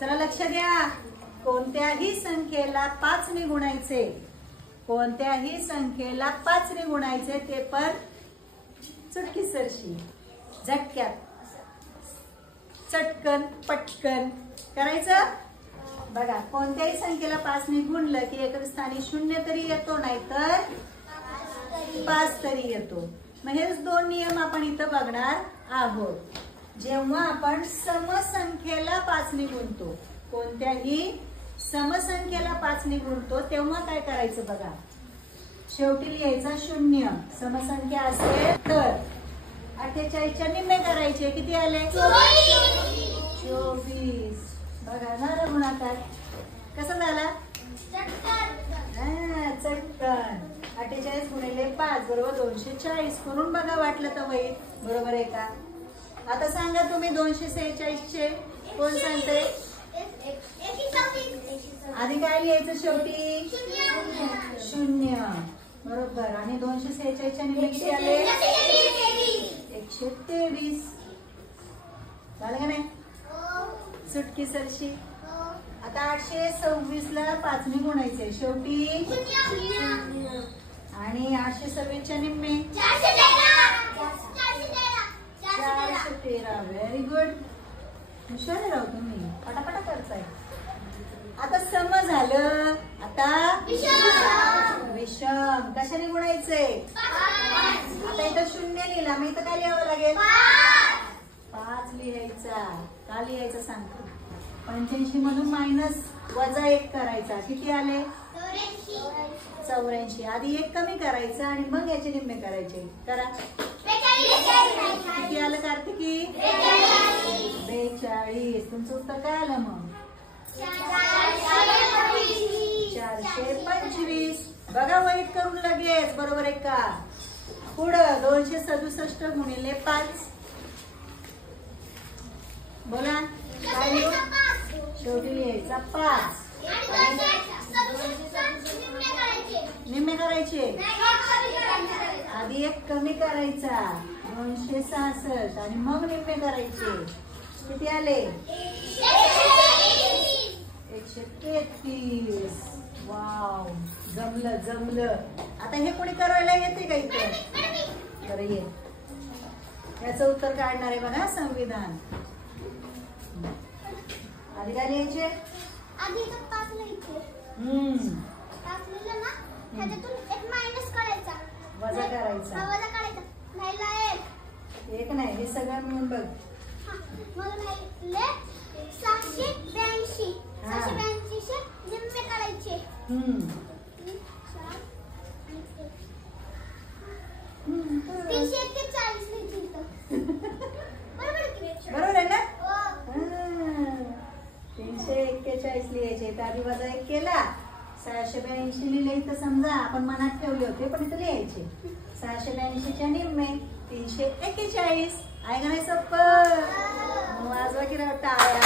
चला लक्ष द्या, कोणत्याही संख्येला 5 ने गुणायचे, कोणत्याही संख्येला 5 ने गुणायचे, ते पण चुटकीसरशी, झटक्यात, चटकन पटकन करायचं बघा. कोणत्याही संख्येला 5 ने गुणलं की एका स्थानी 0 तरी येतो, नाहीतर 5 तरी येतो. मग हेच 2 नियम आपण इथं बघणार आहोत. जेव्हा आपण समसंख्येला 5 ने गुणतो, कोणत्याही समसंख्येला 5 ने गुणतो, तेव्हा काय करायचं बघा. शेवटी लिहायचा 0. समसंख्या असेल तर 48 च्या निम्मे करायचे. किती आले? 24. बघा झाला गुणाकार. कसा झाला? चटकन. 48 गुणिले 5 बरोबर 240. करून बघा वाटलं तर वही बरोबर आहे का. आता सांगा तुम्ही 246 चे कोण सांगते? आधी काय लिहायचं शेवटी? 0 बरोबर. आणि 246 च्या निम्मे किती आले? 123. झालं का नाही? सुटकी सरशी. आता 826 ला 5 ने गुणायचे, शेवटी आणि 826 च्या निम्मे 413. Very good. हुशार राहू तुम्ही, पटापटा करताय. आता सम झालं. आता विषम. कशाने गुणायचे? आता इथं 0 लिहिला, मग इथं काय लिहावं लागेल? 5 लिहायचा. का लिहायचं सांगतो. 85 मधून मायनस वजा 1 करायचा. किती आले? 84. आधी 1 कमी करायचं आणि मग याचे निम्मे करायचे. करा. किती आलं कार्तिकी? 42. तुमचं उत्तर काय आलं मग? 425. बघा वाईट करून लगेच. बरोबर आहे का? पुढं 267 गुणिले 5. बोला काय लिहू? शेवटी लिहायचा 5. निम्मे करायचे. आधी 1 कमी करायचा 266 आणि मग निम्मे करायचे. किती आले? 133. वाव, जमलं जमलं. आता हे कोणी करायला येते का इथं? बरं ये. याचं उत्तर काढणार आहे बघा. संविधान. आधी काय लिहायचे? आधी 5 लिहायचे. 5 लिहिलं ना, त्याच्यातून 1 मायनस करायचा, वजा करायचा. वजा करायचा. राहिला 1 नाही, हे सगळं मिळून बघ. मग राहिले 782. 782 चे निम्मे करायचे. 341 लिहायचे. बरोबर आहे ना? 341 लिहायचे. तर आधी वजा 1 केला. 682 लिहिले. इथं समजा आपण मनात ठेवले होते, पण इथं लिहायचे. 682 च्या निम्मे 341. आहे का नाही सोपं? वाजवा की टाळ्या.